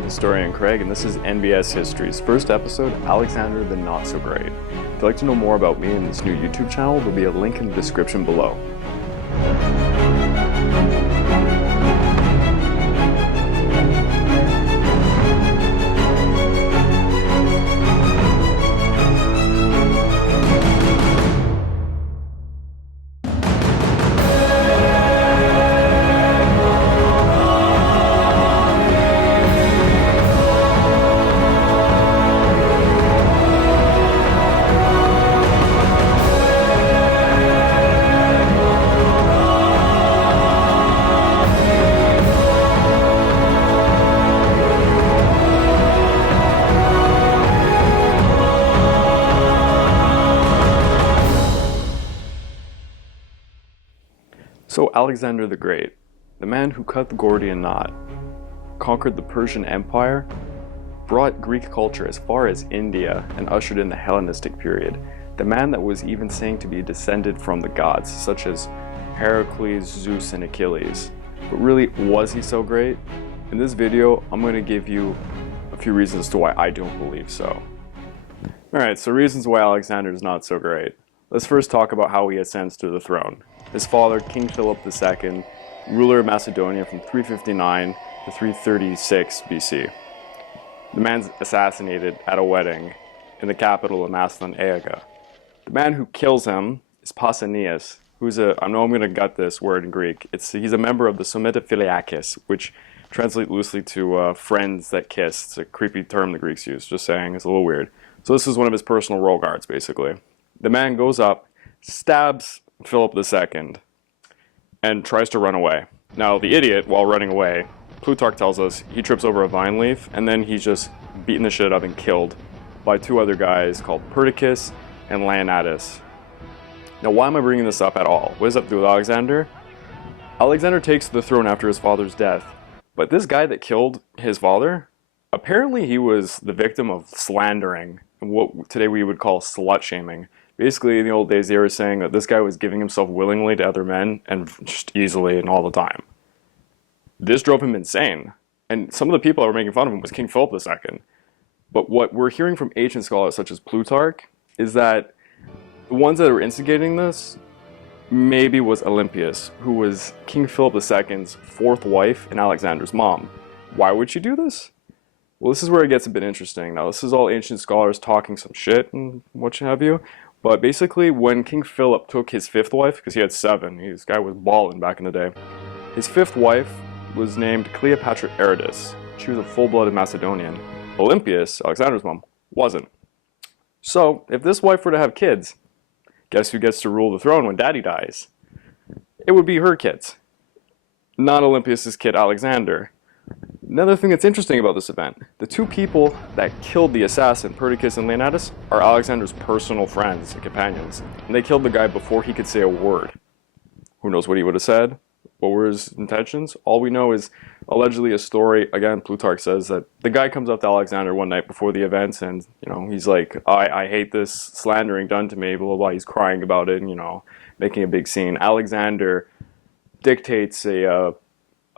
I'm historian Craig, and this is NBS History's first episode, Alexander the Not So Great. If you'd like to know more about me and this new YouTube channel, there'll be a link in the description below. So Alexander the Great, the man who cut the Gordian knot, conquered the Persian Empire, brought Greek culture as far as India, and ushered in the Hellenistic period, the man that was even saying to be descended from the gods, such as Heracles, Zeus, and Achilles. But really, was he so great? In this video, I'm going to give you a few reasons as to why I don't believe so. Alright, so reasons why Alexander is not so great. Let's first talk about how he ascends to the throne. His father, King Philip II, ruler of Macedonia from 359 to 336 BC. The man's assassinated at a wedding in the capital of Macedonia. The man who kills him is Pausanias, who's I know I'm going to gut this word in Greek. He's a member of the Sometophylakians, which translate loosely to friends that kiss. It's a creepy term the Greeks use, just saying, it's a little weird. So this is one of his personal roll guards, basically. The man goes up, stabs Philip II, and tries to run away. Now, the idiot, while running away, Plutarch tells us he trips over a vine leaf, and then he's just beaten the shit up and killed by two other guys called Perdiccas and Leonidas. Now, why am I bringing this up at all? What does that have to do with Alexander? Alexander takes the throne after his father's death, but this guy that killed his father, apparently he was the victim of slandering, and what today we would call slut-shaming. Basically, in the old days, they were saying that this guy was giving himself willingly to other men, and just easily and all the time. This drove him insane. And some of the people that were making fun of him was King Philip II. But what we're hearing from ancient scholars such as Plutarch is that the ones that were instigating this maybe was Olympias, who was King Philip II's fourth wife and Alexander's mom. Why would she do this? Well, this is where it gets a bit interesting. Now, this is all ancient scholars talking some shit and what have you. But basically, when King Philip took his fifth wife, because he had seven, this guy was balling back in the day, his fifth wife was named Cleopatra Eurydice. She was a full-blooded Macedonian. Olympias, Alexander's mom, wasn't. So, if this wife were to have kids, guess who gets to rule the throne when daddy dies? It would be her kids, not Olympias' kid Alexander. Another thing that's interesting about this event, the two people that killed the assassin, Perdiccas and Leonidas, are Alexander's personal friends and companions, and they killed the guy before he could say a word. Who knows what he would have said? What were his intentions? All we know is allegedly a story, again, Plutarch says that the guy comes up to Alexander one night before the events and, he's like, I hate this slandering done to me, blah, blah, blah. He's crying about it and, making a big scene. Alexander dictates a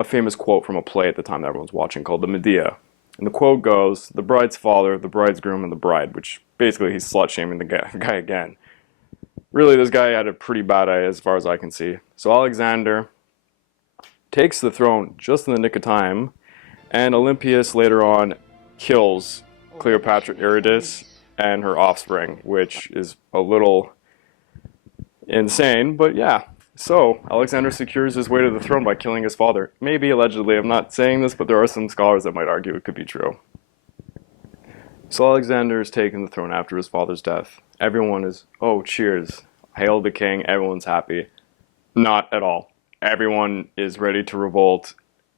famous quote from a play at the time that everyone's watching called the Medea. And the quote goes, the bride's father, the bridegroom, and the bride, which basically he's slut-shaming the guy again. Really, this guy had a pretty bad eye as far as I can see. So Alexander takes the throne just in the nick of time, and Olympias later on kills Cleopatra Eurydice and her offspring, which is a little insane, but yeah. So, Alexander secures his way to the throne by killing his father. Maybe, allegedly, I'm not saying this, but there are some scholars that might argue it could be true. So Alexander is taking the throne after his father's death. Everyone is, oh, cheers, hail the king, everyone's happy. Not at all. Everyone is ready to revolt.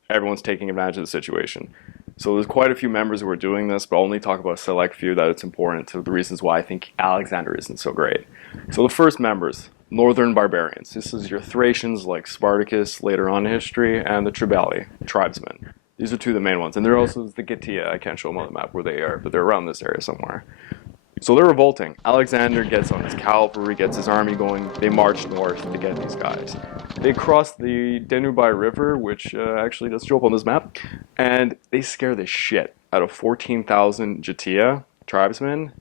Everyone's taking advantage of the situation. So there's quite a few members who are doing this, but I'll only talk about a select few that it's important to the reasons why I think Alexander isn't so great. So the first members, northern barbarians. This is your Thracians like Spartacus later on in history, and the Triballi, tribesmen. These are two of the main ones. And there also is the Getia. I can't show them on the map where they are, but they're around this area somewhere. So they're revolting. Alexander gets on his cavalry, gets his army going. They march north to get these guys. They cross the Danube River, which actually does show up on this map, and they scare the shit out of 14,000 Jatia tribesmen.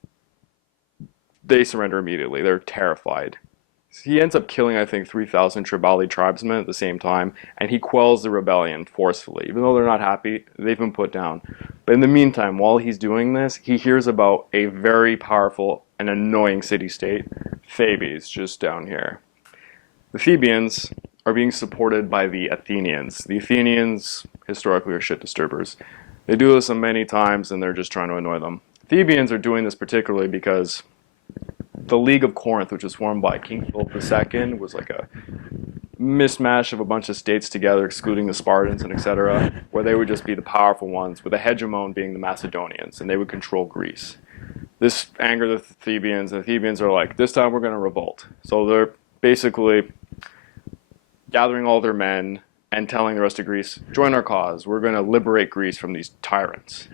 They surrender immediately. They're terrified. He ends up killing, I think, 3,000 Tribali tribesmen at the same time, and he quells the rebellion forcefully. Even though they're not happy, they've been put down. But in the meantime, while he's doing this, he hears about a very powerful and annoying city-state, Thebes, just down here. The Thebians are being supported by the Athenians. The Athenians, historically, are shit disturbers. They do this many times, and they're just trying to annoy them. Thebians are doing this particularly because the League of Corinth, which was formed by King Philip II, was like a mishmash of a bunch of states together, excluding the Spartans and etc., where they would just be the powerful ones, with the hegemon being the Macedonians, and they would control Greece. This angered the Thebians, and the Thebians are like, this time we're going to revolt. So they're basically gathering all their men and telling the rest of Greece, join our cause, we're going to liberate Greece from these tyrants.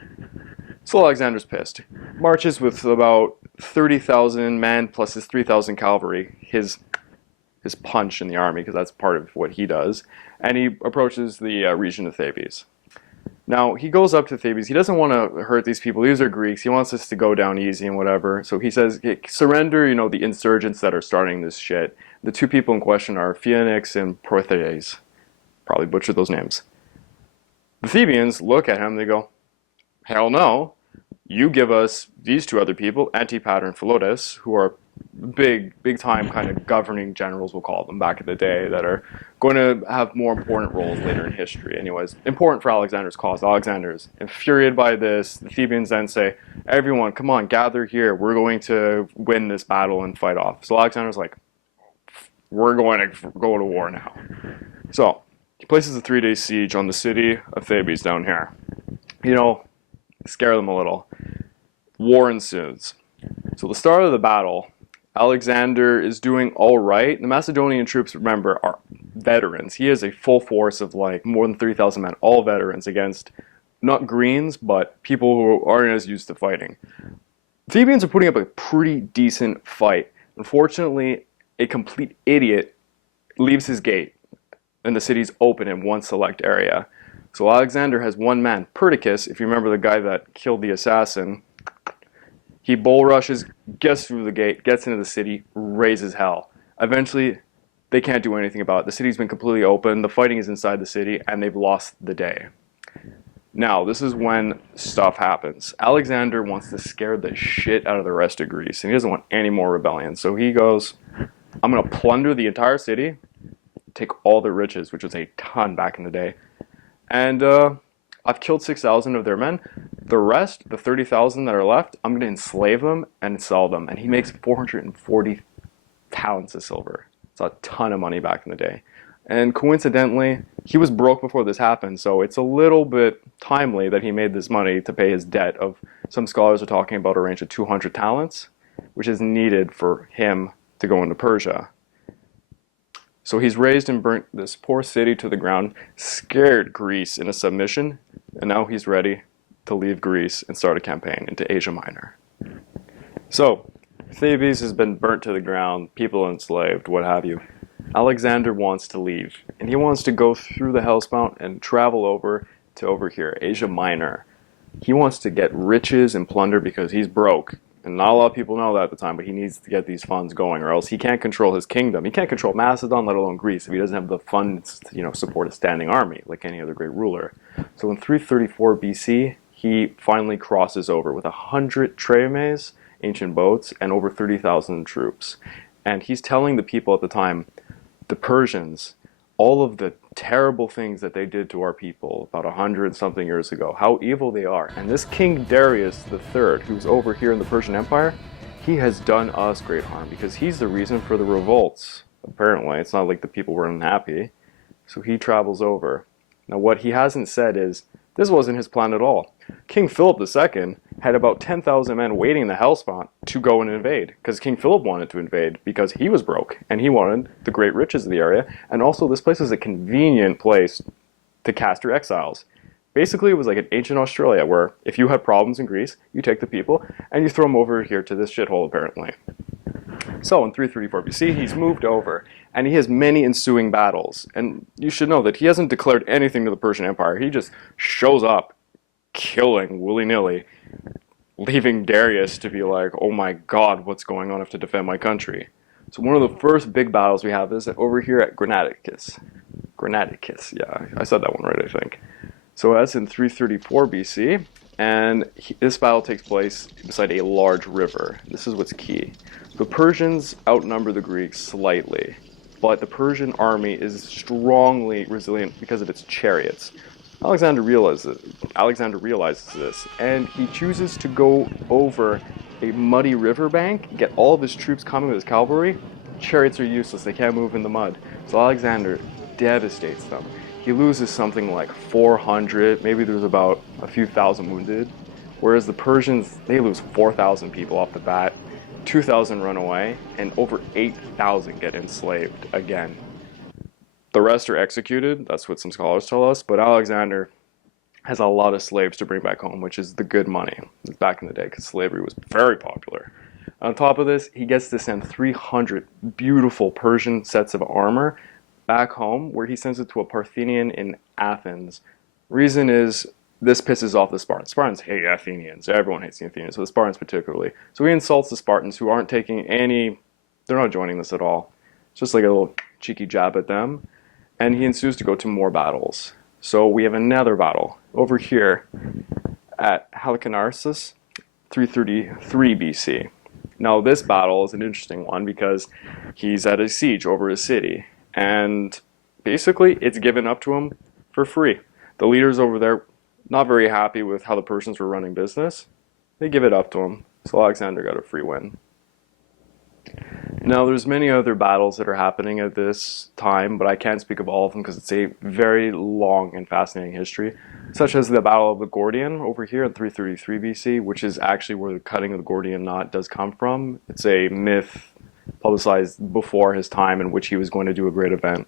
So Alexander's pissed. Marches with about 30,000 men plus his 3,000 cavalry, his punch in the army, because that's part of what he does, and he approaches the region of Thebes. Now, he goes up to Thebes. He doesn't want to hurt these people. These are Greeks. He wants us to go down easy and whatever. So he says, surrender, the insurgents that are starting this shit. The two people in question are Phoenix and Prothetes. Probably butchered those names. The Thebians look at him and they go, hell no. You give us these two other people, Antipater and Philotas, who are big time kind of governing generals, we'll call them, back in the day, that are going to have more important roles later in history. Anyways, important for Alexander's cause. Alexander's infuriated by this. The Thebians then say, everyone, come on, gather here. We're going to win this battle and fight off. So Alexander's like, we're going to go to war now. So he places a 3-day siege on the city of Thebes down here. Scare them a little. War ensues. So the start of the battle, Alexander is doing all right. The Macedonian troops, remember, are veterans. He has a full force of more than 3,000 men, all veterans, against not greens, but people who aren't as used to fighting. Thebians are putting up a pretty decent fight. Unfortunately, a complete idiot leaves his gate, and the city's open in one select area. So Alexander has one man, Perdiccas, if you remember the guy that killed the assassin. He bull rushes, gets through the gate, gets into the city, raises hell. Eventually, they can't do anything about it. The city's been completely open, the fighting is inside the city, and they've lost the day. Now, this is when stuff happens. Alexander wants to scare the shit out of the rest of Greece, and he doesn't want any more rebellion. So he goes, I'm going to plunder the entire city, take all their riches, which was a ton back in the day, and I've killed 6,000 of their men. The rest, the 30,000 that are left, I'm going to enslave them and sell them. And he makes 440 talents of silver. It's a ton of money back in the day. And coincidentally, he was broke before this happened, so it's a little bit timely that he made this money to pay his debt of, some scholars are talking about a range of 200 talents, which is needed for him to go into Persia. So he's raised and burnt this poor city to the ground, scared Greece into submission, and now he's ready to leave Greece and start a campaign into Asia Minor. So, Thebes has been burnt to the ground, people enslaved, what have you. Alexander wants to leave, and he wants to go through the Hellespont and travel over here, Asia Minor. He wants to get riches and plunder because he's broke. And not a lot of people know that at the time, but he needs to get these funds going, or else he can't control his kingdom. He can't control Macedon, let alone Greece, if he doesn't have the funds to, support a standing army like any other great ruler. So in 334 BC, he finally crosses over with 100 triremes, ancient boats, and over 30,000 troops. And he's telling the people at the time, the Persians, all of the terrible things that they did to our people about 100-something years ago, how evil they are. And this King Darius III, who's over here in the Persian Empire, he has done us great harm because he's the reason for the revolts. Apparently, it's not like the people were unhappy. So he travels over. Now what he hasn't said is, this wasn't his plan at all. King Philip II had about 10,000 men waiting in the Hellespont to go and invade, because King Philip wanted to invade because he was broke, and he wanted the great riches of the area, and also this place was a convenient place to caster exiles. Basically, it was like an ancient Australia where if you had problems in Greece, you take the people and you throw them over here to this shithole, apparently. So in 334 BC, he's moved over, and he has many ensuing battles. And you should know that he hasn't declared anything to the Persian Empire. He just shows up, killing willy-nilly, leaving Darius to be like, oh my god, what's going on? I have to defend my country. So one of the first big battles we have is over here at Granicus. Granicus, yeah, I said that one right, I think. So that's in 334 BC, and this battle takes place beside a large river. This is what's key. The Persians outnumber the Greeks slightly, but the Persian army is strongly resilient because of its chariots. Alexander realizes this, and he chooses to go over a muddy riverbank, get all of his troops coming with his cavalry. Chariots are useless, they can't move in the mud. So Alexander devastates them. He loses something like 400, maybe there's about a few thousand wounded, whereas the Persians, they lose 4,000 people off the bat, 2,000 run away, and over 8,000 get enslaved again. The rest are executed, that's what some scholars tell us, but Alexander has a lot of slaves to bring back home, which is the good money back in the day, because slavery was very popular. On top of this, he gets to send 300 beautiful Persian sets of armor back home, where he sends it to a Parthenian in Athens. Reason is, this pisses off the Spartans. Spartans hate Athenians. Everyone hates the Athenians, but the Spartans particularly. So he insults the Spartans, who aren't taking any, they're not joining this at all. It's just like a little cheeky jab at them. And he ensues to go to more battles. So we have another battle over here at Halicarnassus, 333 BC. Now this battle is an interesting one because he's at a siege over a city, and basically it's given up to him for free. The leaders over there, not very happy with how the Persians were running business, they give it up to him. So Alexander got a free win. Now there's many other battles that are happening at this time, but I can't speak of all of them because it's a very long and fascinating history, such as the Battle of the Gordian over here in 333 BC, which is actually where the cutting of the Gordian knot does come from. It's a myth publicized before his time in which he was going to do a great event.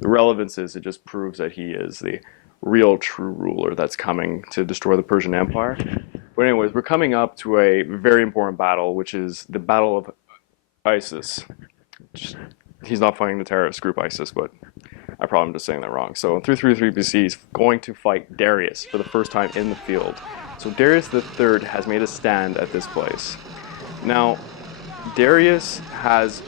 The relevance is it just proves that he is the real true ruler that's coming to destroy the Persian Empire. But anyways, we're coming up to a very important battle, which is the Battle of Issus. He's not fighting the terrorist group ISIS, but I probably am just saying that wrong. So in 333 BC, he's going to fight Darius for the first time in the field. So Darius III has made a stand at this place. Now, Darius has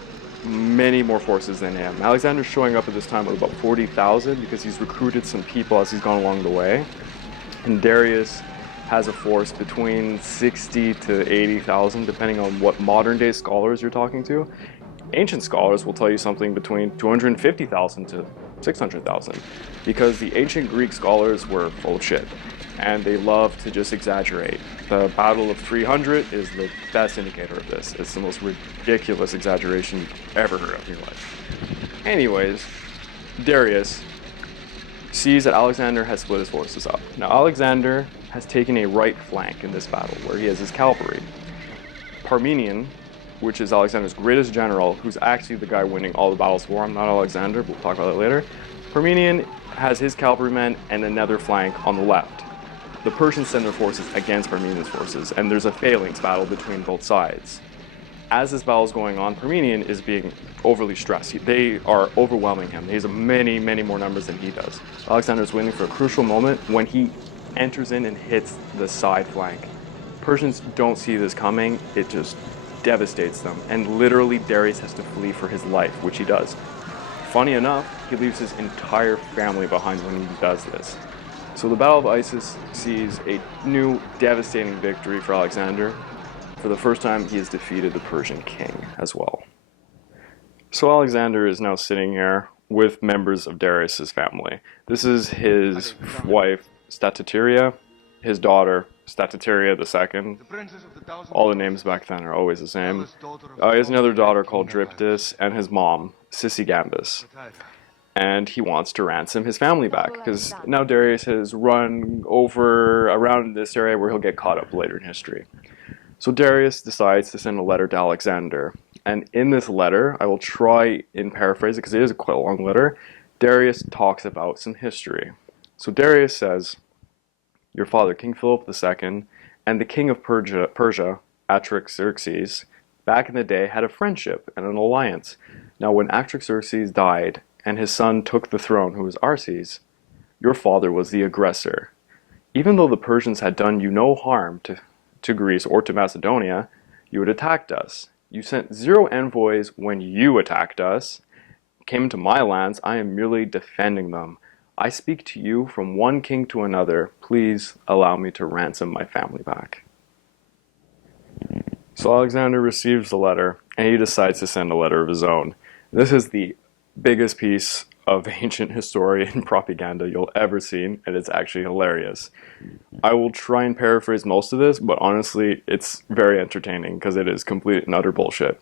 many more forces than him. Alexander's showing up at this time with about 40,000 because he's recruited some people as he's gone along the way. And Darius has a force between 60 to 80,000, depending on what modern day scholars you're talking to. Ancient scholars will tell you something between 250,000 to 600,000, because the ancient Greek scholars were full of shit, and they love to just exaggerate. The Battle of 300 is the best indicator of this. It's the most ridiculous exaggeration you've ever heard of in your life. Anyways, Darius sees that Alexander has split his forces up. Now Alexander has taken a right flank in this battle, where he has his cavalry. Parmenion, which is Alexander's greatest general, who's actually the guy winning all the battles for him, not Alexander, but we'll talk about that later. Parmenion has his cavalrymen and another flank on the left. The Persians send their forces against Parmenion's forces, and there's a phalanx battle between both sides. As this battle is going on, Parmenion is being overly stressed. They are overwhelming him. He has many, many more numbers than he does. Alexander's winning for a crucial moment when he enters in and hits the side flank. Persians don't see this coming. It just devastates them. And literally Darius has to flee for his life, which he does. Funny enough, he leaves his entire family behind when he does this. So the Battle of Issus sees a new devastating victory for Alexander. For the first time, he has defeated the Persian king as well. So Alexander is now sitting here with members of Darius's family. This is his wife, Statiteria, his daughter, Statiteria II. All the names back then are always the same. He has another daughter called Dryptis, and his mom, Sisygambis. And he wants to ransom his family back, because now Darius has run over around this area where he'll get caught up later in history. So Darius decides to send a letter to Alexander. And in this letter, I will try and paraphrase it because it is quite a long letter, Darius talks about some history. So Darius says, your father, King Philip II, and the king of Persia, Artaxerxes, back in the day had a friendship and an alliance. Now, when Artaxerxes died and his son took the throne, who was Arses, your father was the aggressor. Even though the Persians had done you no harm to Greece or to Macedonia, you had attacked us. You sent 0 envoys when you attacked us, came into my lands. I am merely defending them. I speak to you from one king to another. Please allow me to ransom my family back. So Alexander receives the letter, and he decides to send a letter of his own. This is the biggest piece of ancient historian propaganda you'll ever see, and it's actually hilarious. I will try and paraphrase most of this, but honestly, it's very entertaining because it is complete and utter bullshit.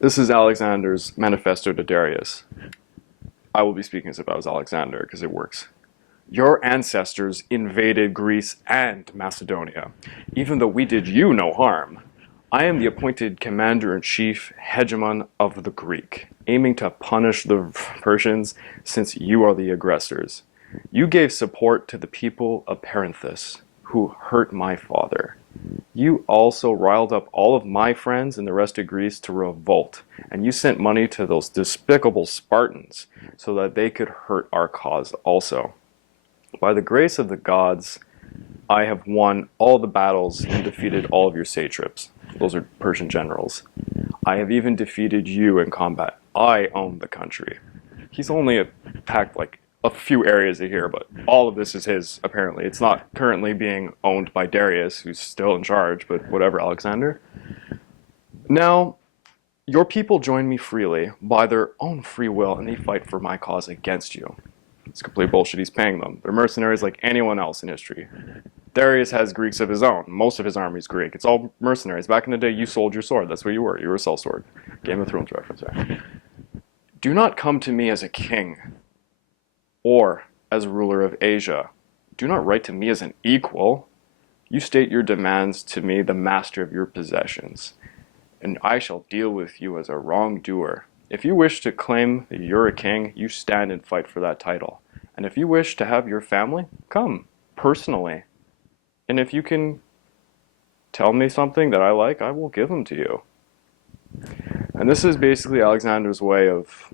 This is Alexander's Manifesto to Darius. I will be speaking as if I was Alexander because it works. Your ancestors invaded Greece and Macedonia, even though we did you no harm. I am the appointed commander-in-chief, hegemon of the Greek, aiming to punish the Persians since you are the aggressors. You gave support to the people of Perinthus, who hurt my father. You also riled up all of my friends in the rest of Greece to revolt, and you sent money to those despicable Spartans so that they could hurt our cause also. By the grace of the gods, I have won all the battles and defeated all of your satraps. Those are Persian generals. I have even defeated you in combat. I own the country. He's only attacked like a few areas here, but all of this is his, apparently. It's not currently being owned by Darius, who's still in charge, but whatever, Alexander. Now, your people join me freely by their own free will, and they fight for my cause against you. It's complete bullshit. He's paying them. They're mercenaries like anyone else in history. Darius has Greeks of his own. Most of his army is Greek. It's all mercenaries. Back in the day, you sold your sword. That's what you were. You were a sellsword. Game of Thrones reference there. Do not come to me as a king or as ruler of Asia. Do not write to me as an equal. You state your demands to me, the master of your possessions, and I shall deal with you as a wrongdoer. If you wish to claim that you're a king, you stand and fight for that title. And if you wish to have your family, come, personally. And if you can tell me something that I like, I will give them to you. And this is basically Alexander's way of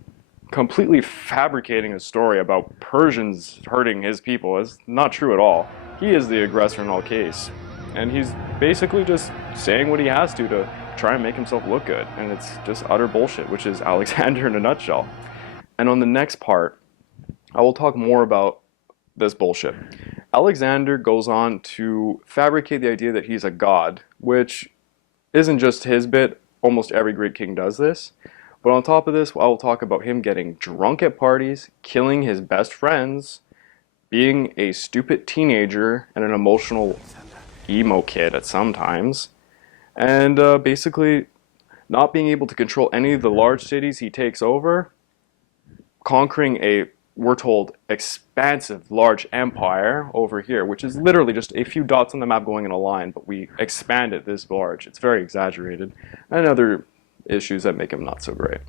completely fabricating a story about Persians hurting his people. It's not true at all. He is the aggressor in all case. And he's basically just saying what he has to try and make himself look good. And it's just utter bullshit, which is Alexander in a nutshell. And on the next part, I will talk more about this bullshit. Alexander goes on to fabricate the idea that he's a god, which isn't just his bit. Almost every Greek king does this. But on top of this, I will talk about him getting drunk at parties, killing his best friends, being a stupid teenager and an emotional emo kid at some times, and basically not being able to control any of the large cities he takes over, conquering a, we're told, expansive large empire over here, which is literally just a few dots on the map going in a line, but we expand it this large. It's very exaggerated, and other issues that make him not so great.